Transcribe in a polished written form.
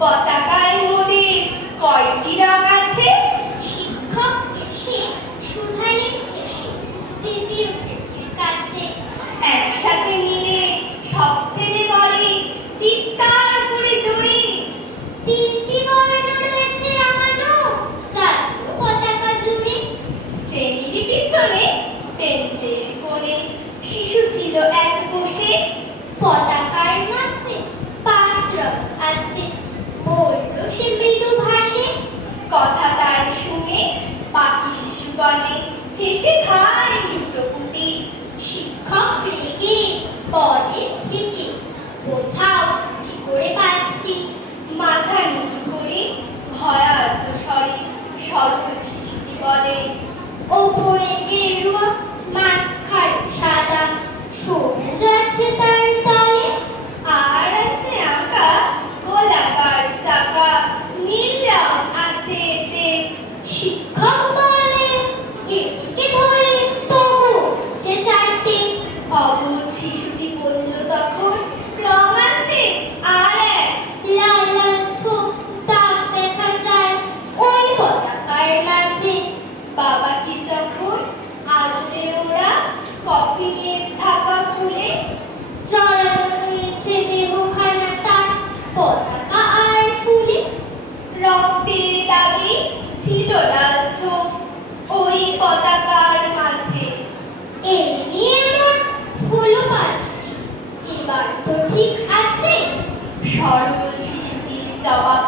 পতাকার মোড়ে কয়টি রং আছে? শিক্ষক এসে শুধালেন হেসে তৃতীয় শ্রেণীর কাছে। একসাথে মিলে সব ছেলে বলে চিৎকার করে জোরে, তিনটি বর্ণ রয়েছে রাঙানো জাতীয় পতাকা জুড়ে। শ্রেণীর পিছনে বেঞ্চের কোণে শিশু ছিল এক বসে। পতাকার মাঝে 5 রং আছে বলল সে মৃদু ভাষে। কথা তার শুনে বাকি শিশুগণে হেসে খায় লুটোপুটি। শিক্ষক রেগে বলে থেকে বোঝাও কি করে 5টি। মাথা নিচু করে ভয়ার্ত স্বরে সরল শিশুটি বলে, ওপরে গেরুয়া মাঝখানে সাদা সবুজ আছে তার তলে। আর আছে আঁকা গোলাকার চাকা, নীল রং আছে এতে। শিক্ষক বলে এটিকে ধরে তবু যে 4টে। অবুঝ শিশুটি বলল তখন, রং আছে আর এক। লাল লাল চোখ দাগ দেখা যায় ওই পতাকার মাঝে। বাবাকে যখন আনলে ওরা কফিনের ঢাকা খুলে, জড়ানো রয়েছে দেহখানা তার পতাকা আর ফুলে। রক্তের দাগে ছিল লাল চোখ ওই পতাকার মাঝে। এই নিয়ে মোট হলো 5টি। এবার তো ঠিক আছে? সরল শিশুটির জবাব